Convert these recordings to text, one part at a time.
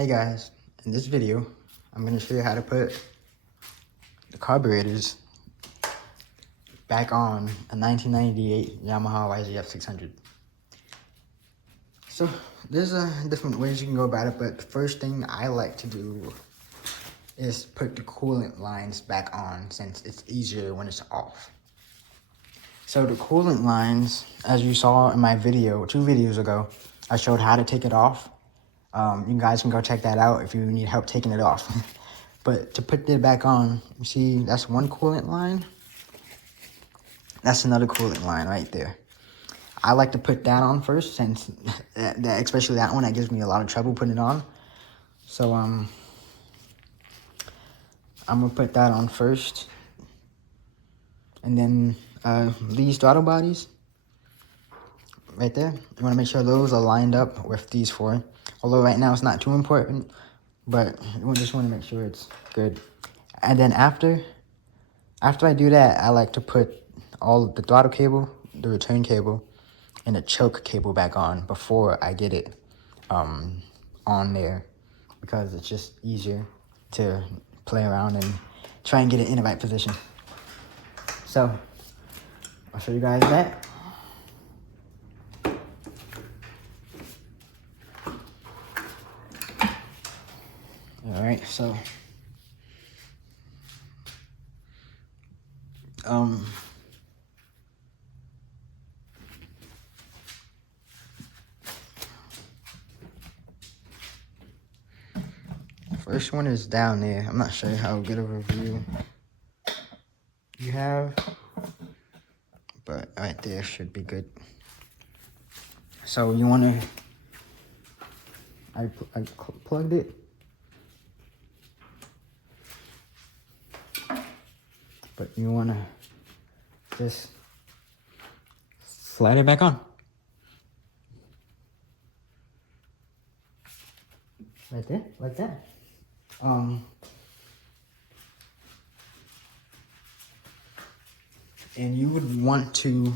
Hey guys, in this video, I'm going to show you how to put the carburetors back on a 1998 Yamaha YZF600. So there's different ways you can go about it, but the first thing I like to do is put the coolant lines back on since it's easier when it's off. So the coolant lines, as you saw in my video, 2 videos ago, I showed how to take it off. You guys can go check that out if you need help taking it off. But to put it back on, you see that's one coolant line. That's another coolant line right there. I like to put that on first since, especially that one, that gives me a lot of trouble putting it on. So I'm going to put that on first. And then these throttle bodies right there, you want to make sure those are lined up with these 4. Although right now it's not too important, but you just want to make sure it's good. And then after I do that, I like to put all of the throttle cable, the return cable, and the choke cable back on before I get it on there, because it's just easier to play around and try and get it in the right position. So I'll show you guys that. All right, so first one is down there. I'm not sure how good of a view you have, but right there should be good. So you want to, I plugged it, but you want to just slide it back on. Right there, like that. And you would want to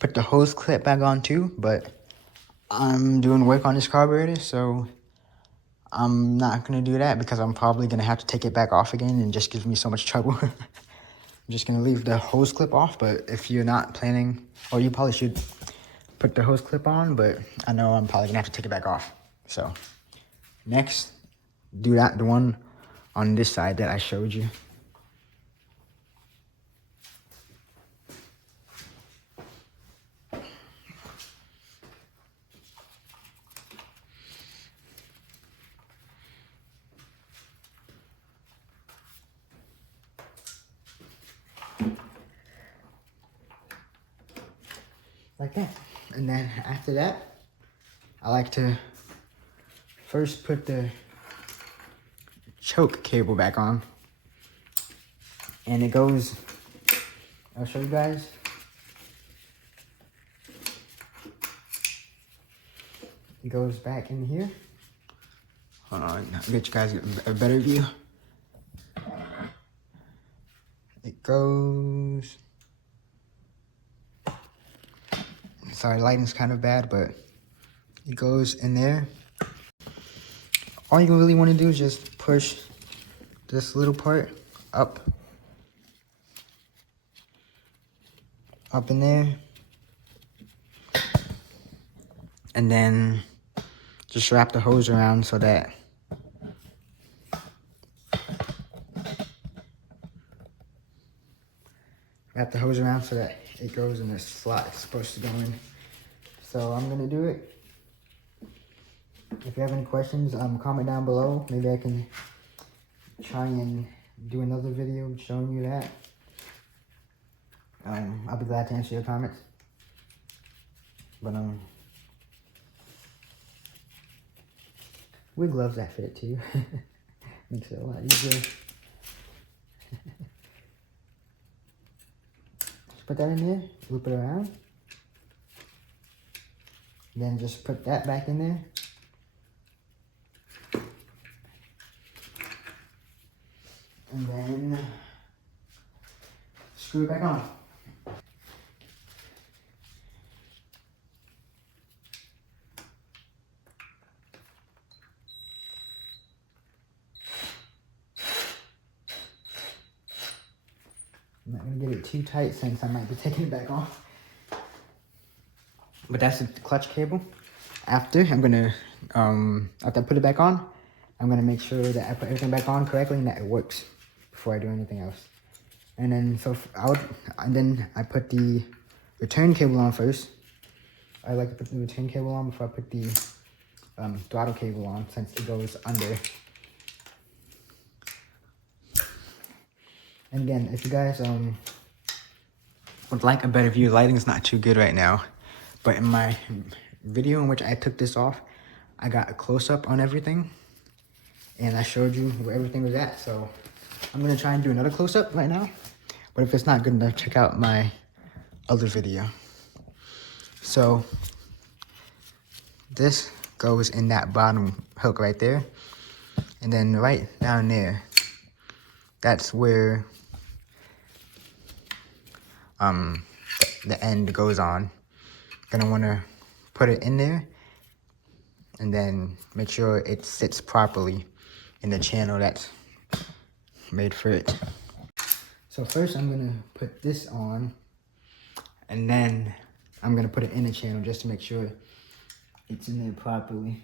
put the hose clip back on too, but I'm doing work on this carburetor, so I'm not going to do that because I'm probably going to have to take it back off again and just gives me so much trouble. I'm just going to leave the hose clip off, but if you're not planning, or you probably should put the hose clip on, but I know I'm probably going to have to take it back off. So next, do the one on this side that I showed you. Like that. And then after that, I like to first put the choke cable back on. And it goes, I'll show you guys. It goes back in here. Hold on, I'll get you guys a better view. It goes, sorry, lighting's kind of bad, but it goes in there. All you really want to do is just push this little part up in there, and then just wrap the hose around so that it goes in the slot it's supposed to go in. So I'm gonna do it. If you have any questions, comment down below. Maybe I can try and do another video showing you that. I'll be glad to answer your comments. But with gloves that fit too. Makes it a lot easier. Just put that in there, loop it around. Then just put that back in there. And then screw it back on. I'm not gonna get it too tight since I might be taking it back off. But that's the clutch cable. After I'm gonna, after I put it back on, I'm gonna make sure that I put everything back on correctly and that it works before I do anything else. And then I put the return cable on first. I like to put the return cable on before I put the throttle cable on, since it goes under. And again, if you guys would like a better view, lighting is not too good right now. But in my video in which I took this off, I got a close-up on everything. And I showed you where everything was at. So I'm going to try and do another close-up right now. But if it's not good enough, check out my other video. So this goes in that bottom hook right there. And then right down there, that's where the end goes on. Gonna wanna put it in there and then make sure it sits properly in the channel that's made for it. So first I'm gonna put this on, and then I'm gonna put it in the channel just to make sure it's in there properly.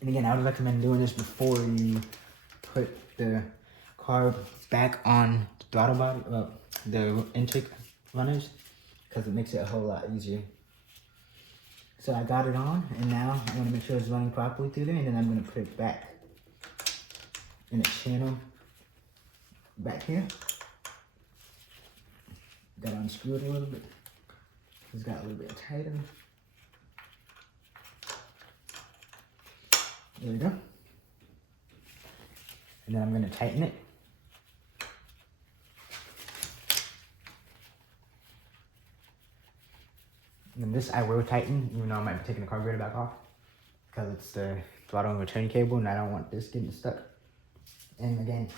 And again, I would recommend doing this before you put the carb back on the throttle body, the intake runners, because it makes it a whole lot easier. So I got it on, and now I want to make sure it's running properly through there, and then I'm going to put it back in the channel back here. Got to unscrew it a little bit. It's got a little bit tighter. There we go. And then I'm going to tighten it. And then this I will tighten, even though I might be taking the carburetor back off, because it's the throttle and return cable, and I don't want this getting stuck. And again,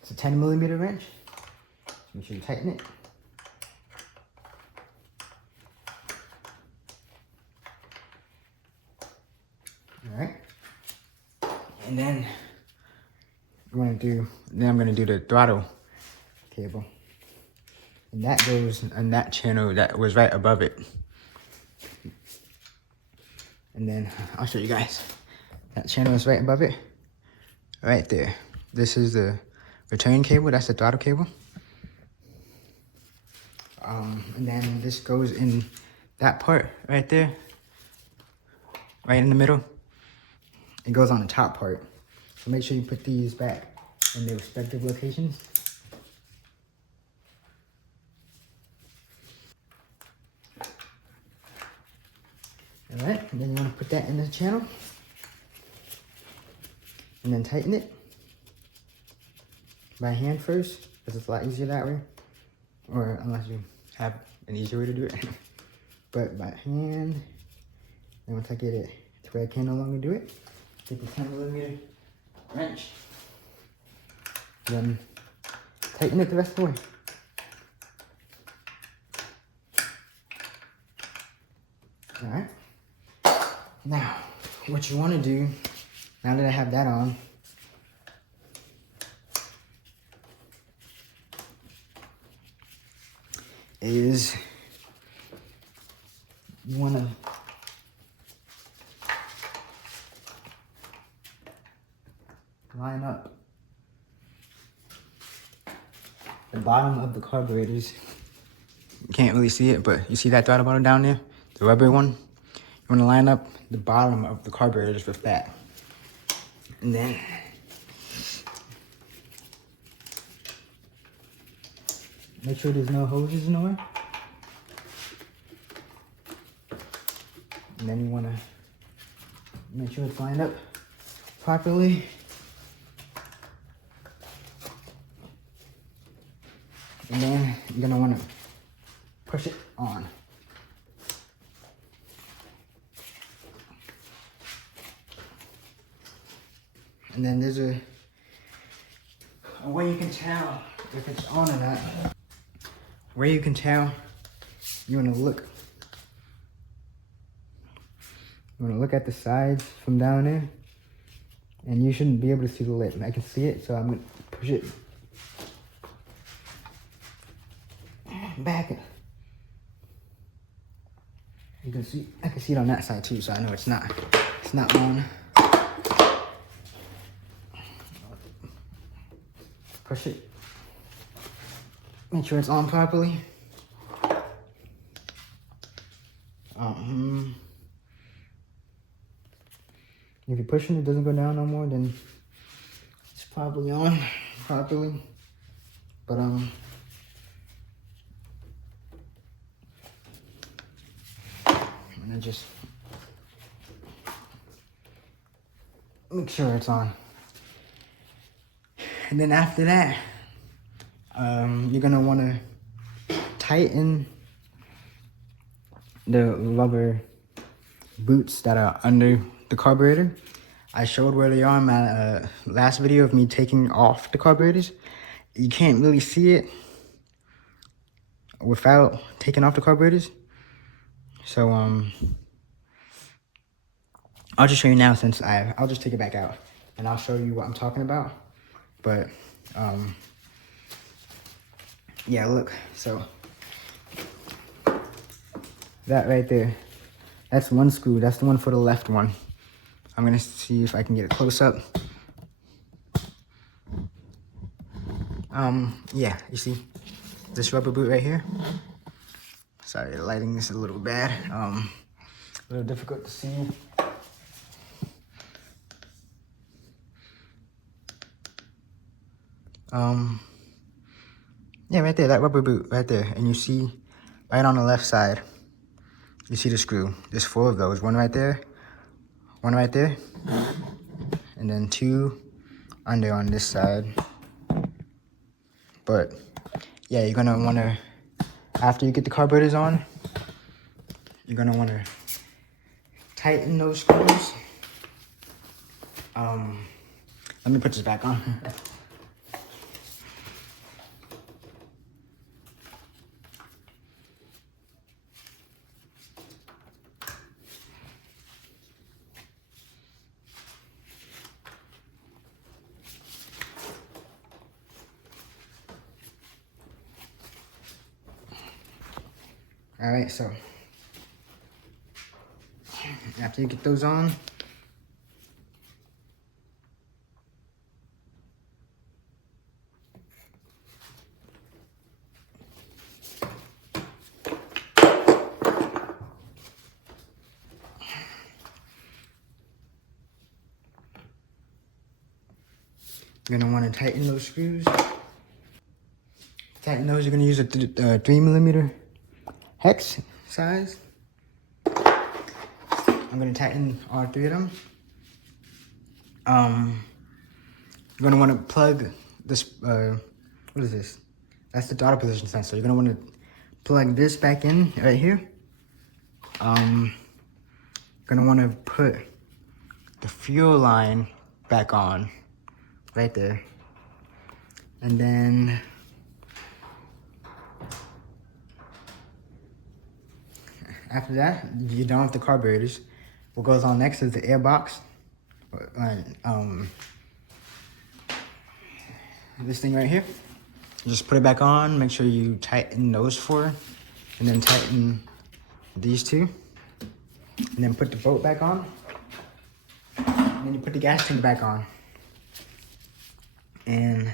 it's a 10mm wrench. So make sure you tighten it. Alright. And then I'm gonna do the throttle cable. And that goes on that channel that was right above it. And then I'll show you guys. That channel is right above it. Right there. This is the return cable, that's the throttle cable. And then this goes in that part right there. Right in the middle. It goes on the top part. So make sure you put these back in their respective locations. Alright, and then you want to put that in the channel. And then tighten it by hand first, because it's a lot easier that way. Or unless you have an easier way to do it. But by hand, and once I get it to where I can no longer do it, take the 10mm wrench, then tighten it the rest of the way. Alright. Now, what you want to do, now that I have that on, is you want to line up the bottom of the carburetors. You can't really see it, but you see that throttle bottle down there? The rubber one? You want to line up the bottom of the carburetors with that. And then make sure there's no hoses in the way. And then you want to make sure it's lined up properly. And then you're going to want to push it on. And then there's a way you can tell if it's on or not. Where you can tell, you want to look I'm gonna look at the sides from down there, and you shouldn't be able to see the lip. I can see it, so I'm gonna push it back. You can see, I can see it on that side too, so I know it's not on. Push it. Make sure it's on properly. If you're pushing it doesn't go down no more, then it's probably on properly. But I'm gonna just make sure it's on. And then after that, you're gonna wanna tighten the rubber boots that are under the carburetor. I showed where they are in my last video of me taking off the carburetors. You can't really see it without taking off the carburetors. So I'll just show you now, since I'll just take it back out and I'll show you what I'm talking about. But yeah, look, so that right there, that's one screw. That's the one for the left one. I'm gonna see if I can get it close up. Yeah, you see this rubber boot right here? Sorry, the lighting is a little bad. A little difficult to see. Yeah, right there, that rubber boot right there. And you see right on the left side, you see the screw. There's 4 of those. One right there, and then 2 under on this side. But yeah, you're gonna wanna, after you get the carburetors on, you're gonna wanna tighten those screws. Let me put this back on. All right, so after you get those on, you're gonna want to tighten those screws. To tighten those, you're gonna use a 3mm hex size. I'm gonna tighten all 3 of them. You're gonna want to plug this. What is this? That's the throttle position sensor. You're gonna want to plug this back in right here. You're gonna want to put the fuel line back on right there, and then after that, you're done with the carburetors. What goes on next is the air box. This thing right here. Just put it back on. Make sure you tighten those 4, and then tighten these 2, and then put the bolt back on. And then you put the gas tank back on. And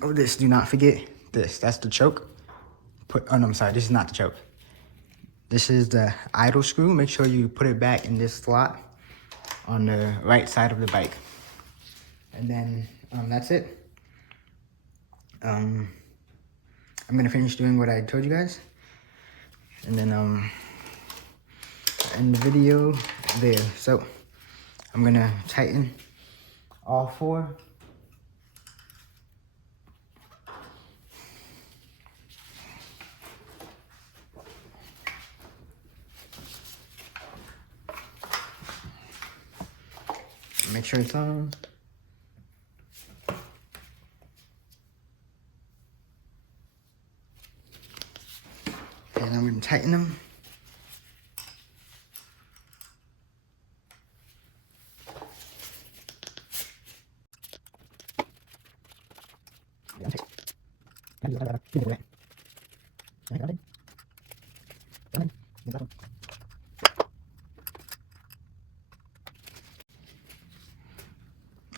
oh, this, do not forget this. That's the choke. Oh no, I'm sorry, this is not the choke. This is the idle screw. Make sure you put it back in this slot on the right side of the bike. And then that's it. I'm gonna finish doing what I told you guys, and then end the video there. So I'm gonna tighten all 4. Make sure it's on. And I'm gonna tighten them. All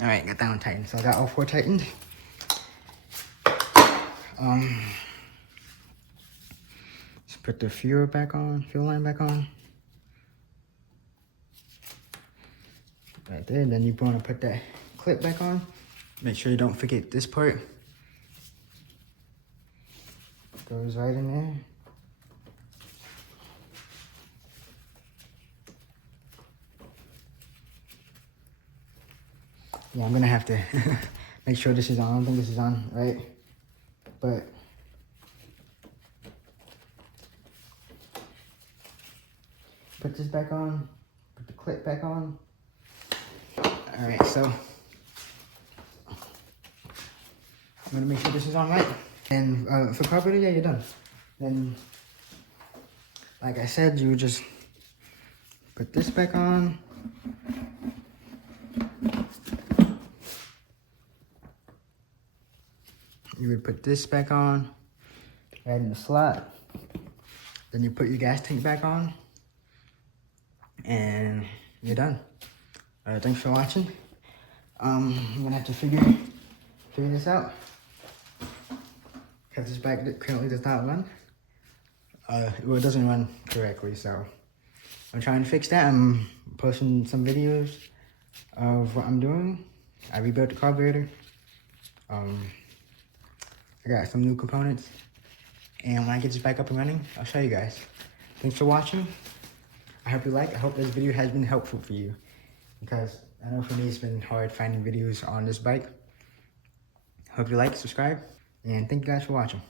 right, got that one tightened. So I got all 4 tightened. Let's put the fuel line back on. Right there. Then you want to put that clip back on. Make sure you don't forget this part. Goes right in there. Yeah, I'm gonna have to make sure this is on. I don't think this is on, right? But put this back on, put the clip back on. All right, so I'm gonna make sure this is on right. And for carburetor, yeah, you're done. Then, like I said, you just put this back on. You would put this back on, right in the slot. Then you put your gas tank back on, and you're done. Thanks for watching. I'm gonna have to figure this out because this bike currently does not run. Well, it doesn't run correctly, so I'm trying to fix that. I'm posting some videos of what I'm doing. I rebuilt the carburetor. I got some new components, and when I get this bike up and running, I'll show you guys. Thanks for watching. I hope you like. I hope this video has been helpful for you, because I know for me it's been hard finding videos on this bike. Hope you like, subscribe, and thank you guys for watching.